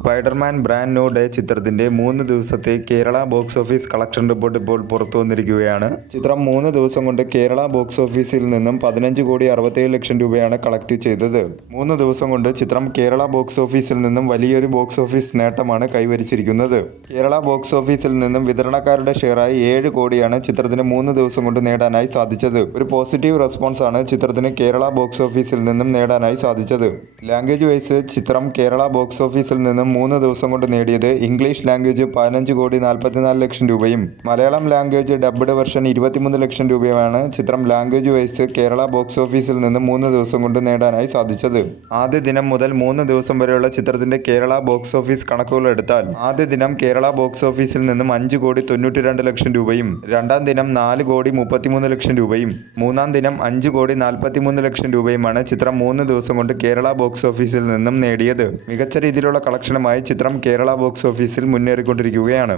Spiderman brand new day ചിത്രത്തിന്റെ 3 ദിവസത്തെ Kerala box office collection report ഇപ്പോൾ പുറത്തു വന്നിരിക്കുകയാണ്. ചിത്രം 3 ദിവസം കൊണ്ട് കേരള ബോക്സ് ഓഫീസിൽ നിന്നും 15,67,00,000 രൂപയാണ് കളക്ട് ചെയ്തത്. 3 ദിവസം കൊണ്ട് ചിത്രം കേരള ബോക്സ് ഓഫീസിൽ നിന്നും വലിയൊരു ബോക്സ് ഓഫീസ് നേട്ടമാണ് കൈവരിച്ചിരിക്കുന്നത്. കേരള ബോക്സ് ഓഫീസിൽ നിന്നും വിതരണക്കാരുടെ ഷെയറായി 7 കോടിയാണ് ചിത്രത്തിന് 3 ദിവസം കൊണ്ട് നേടാനായി സാധിച്ചത്. ഒരു പോസിറ്റീവ് റെസ്പോൺസ് ആണ് ചിത്രത്തിന് കേരള ബോക്സ് ഓഫീസിൽ നിന്നും നേടാനായി സാധിച്ചത്. ലാംഗ്വേജ് വൈസ് ചിത്രം കേരള ബോക്സ് ഓഫീസിൽ നിന്നും 3 ദിവസം കൊണ്ട് നേടിയത് ഇംഗ്ലീഷ് ലാംഗ്വേജ് 15,44,00,000 രൂപയും മലയാളം ലാംഗ്വേജ് ഡബ്ഡ് വെർഷൻ 23 ലക്ഷം രൂപയുമാണ് ചിത്രം ലാംഗ്വേജ് വൈസ് കേരള ബോക്സ് ഓഫീസിൽ നിന്നും 3 ദിവസം കൊണ്ട് നേടാനായി സാധിച്ചത്. ആദ്യ ദിനം മുതൽ 3 ദിവസം വരെയുള്ള ചിത്രത്തിന്റെ കേരള ബോക്സ് ഓഫീസ് കണക്കുകൾ എടുത്താൽ ആദ്യ ദിനം കേരള ബോക്സ് ഓഫീസിൽ നിന്നും 5,92,00,000 രൂപയും രണ്ടാം ദിനം 4,33,00,000 രൂപയും മൂന്നാം ദിനം 5,43,00,000 രൂപയുമാണ് ചിത്രം 3 ദിവസം കൊണ്ട് കേരള ബോക്സ് ഓഫീസിൽ നിന്നും നേടിയത്. മികച്ച രീതിയിലുള്ള കളക്ഷനുമായി ചിത്രം കേരള ബോക്സ് ഓഫീസിൽ മുന്നേറിക്കൊണ്ടിരിക്കുകയാണ്.